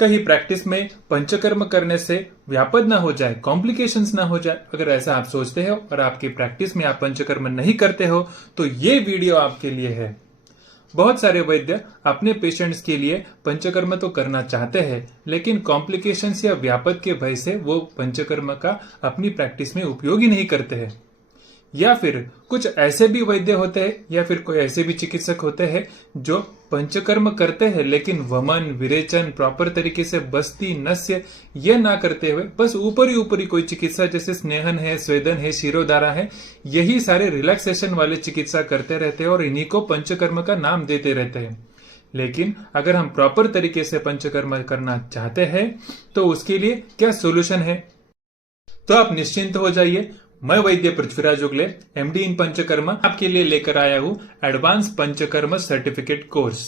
कहीं प्रैक्टिस में पंचकर्म करने से व्यापद ना हो जाए, कॉम्प्लिकेशंस ना हो जाए। अगर ऐसा आप सोचते हो और आपकी प्रैक्टिस में आप पंचकर्म नहीं करते हो तो ये वीडियो आपके लिए है। बहुत सारे वैद्य अपने पेशेंट्स के लिए पंचकर्म तो करना चाहते हैं, लेकिन कॉम्प्लिकेशंस या व्यापद के भय से वो पंचकर्म का अपनी प्रैक्टिस में उपयोग ही नहीं करते हैं। या फिर कुछ ऐसे भी वैद्य होते हैं या फिर कोई ऐसे भी चिकित्सक होते हैं जो पंचकर्म करते हैं लेकिन वमन, विरेचन, प्रॉपर तरीके से बस्ती, नस्य ये ना करते हुए बस ऊपरी कोई चिकित्सा जैसे स्नेहन है, स्वेदन है, शिरोधारा है, यही सारे रिलैक्सेशन वाले चिकित्सा करते रहते हैं और इन्हीं को पंचकर्म का नाम देते रहते हैं। लेकिन अगर हम प्रॉपर तरीके से पंचकर्म करना चाहते हैं तो उसके लिए क्या सोल्यूशन है? तो आप निश्चिंत हो जाइए। मैं वैद्य पृथ्वीराज उगले, एमडी इन पंचकर्म, आपके लिए लेकर आया हूं एडवांस पंचकर्म सर्टिफिकेट कोर्स।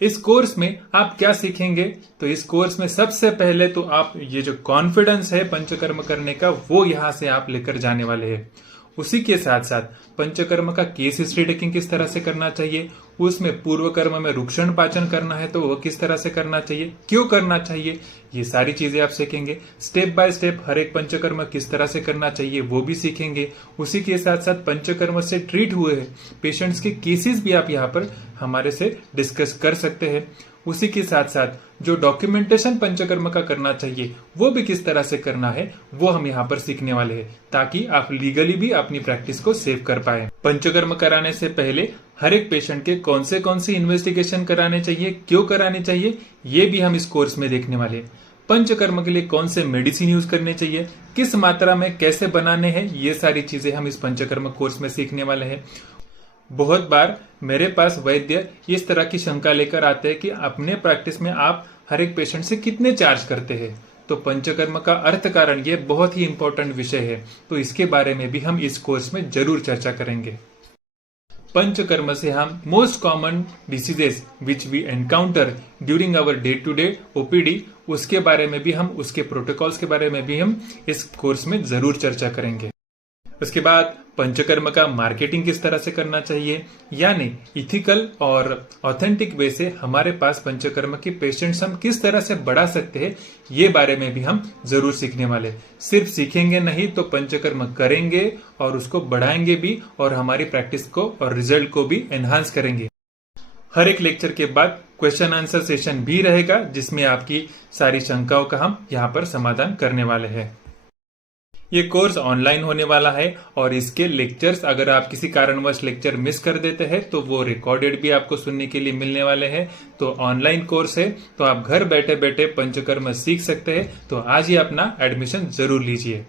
इस कोर्स में आप क्या सीखेंगे? तो इस कोर्स में सबसे पहले तो आप ये जो कॉन्फिडेंस है पंचकर्म करने का वो यहां से आप लेकर जाने वाले हैं। उसी के साथ साथ पंचकर्म का केस हिस्ट्री टेकिंग किस तरह से करना चाहिए, उसमें पूर्व कर्म में रुक्षण पाचन करना है तो वो किस तरह से करना चाहिए, क्यों करना चाहिए, ये सारी चीजें आप सीखेंगे। स्टेप बाय स्टेप हर एक पंचकर्म किस तरह से करना चाहिए वो भी सीखेंगे। उसी के साथ साथ पंचकर्म से ट्रीट हुए पेशेंट्स के केसेस भी आप यहाँ पर हमारे से डिस्कस कर सकते हैं। उसी के साथ साथ जो डॉक्यूमेंटेशन पंचकर्म का करना चाहिए वो भी किस तरह से करना है वो हम यहाँ पर सीखने वाले हैं, ताकि आप लीगली भी अपनी प्रैक्टिस को सेव कर पाए। पंचकर्म कराने से पहले हर एक पेशेंट के कौन से इन्वेस्टिगेशन कराने चाहिए, क्यों कराने चाहिए, ये भी हम इस कोर्स में देखने वाले हैं। पंचकर्म के लिए कौन से मेडिसिन यूज करने चाहिए, किस मात्रा में कैसे बनाने हैं, ये सारी चीजें हम इस पंचकर्म कोर्स में सीखने वाले हैं। बहुत बार मेरे पास वैद्य इस तरह की शंका लेकर आते हैं कि अपने प्रैक्टिस में आप हर एक पेशेंट से कितने चार्ज करते हैं। तो पंचकर्म का अर्थ कारण ये बहुत ही इंपॉर्टेंट विषय है, तो इसके बारे में भी हम इस कोर्स में जरूर चर्चा करेंगे। पंचकर्म से हम most common diseases which we encounter during our day to day OPD, उसके बारे में भी हम, उसके प्रोटोकॉल्स के बारे में भी हम इस कोर्स में जरूर चर्चा करेंगे। उसके बाद पंचकर्म का मार्केटिंग किस तरह से करना चाहिए, यानी इथिकल और ऑथेंटिक वे से हमारे पास पंचकर्म के पेशेंट्स हम किस तरह से बढ़ा सकते हैं, ये बारे में भी हम जरूर सीखने वाले। सिर्फ सीखेंगे नहीं तो पंचकर्म करेंगे और उसको बढ़ाएंगे भी और हमारी प्रैक्टिस को और रिजल्ट को भी एनहांस करेंगे। हर एक लेक्चर के बाद क्वेश्चन आंसर सेशन भी रहेगा जिसमें आपकी सारी शंकाओं का हम यहाँ पर समाधान करने वाले हैं। ये कोर्स ऑनलाइन होने वाला है और इसके लेक्चर्स अगर आप किसी कारणवश लेक्चर मिस कर देते हैं तो वो रिकॉर्डेड भी आपको सुनने के लिए मिलने वाले हैं। तो ऑनलाइन कोर्स है तो आप घर बैठे बैठे पंचकर्म सीख सकते हैं। तो आज ही अपना एडमिशन जरूर लीजिए।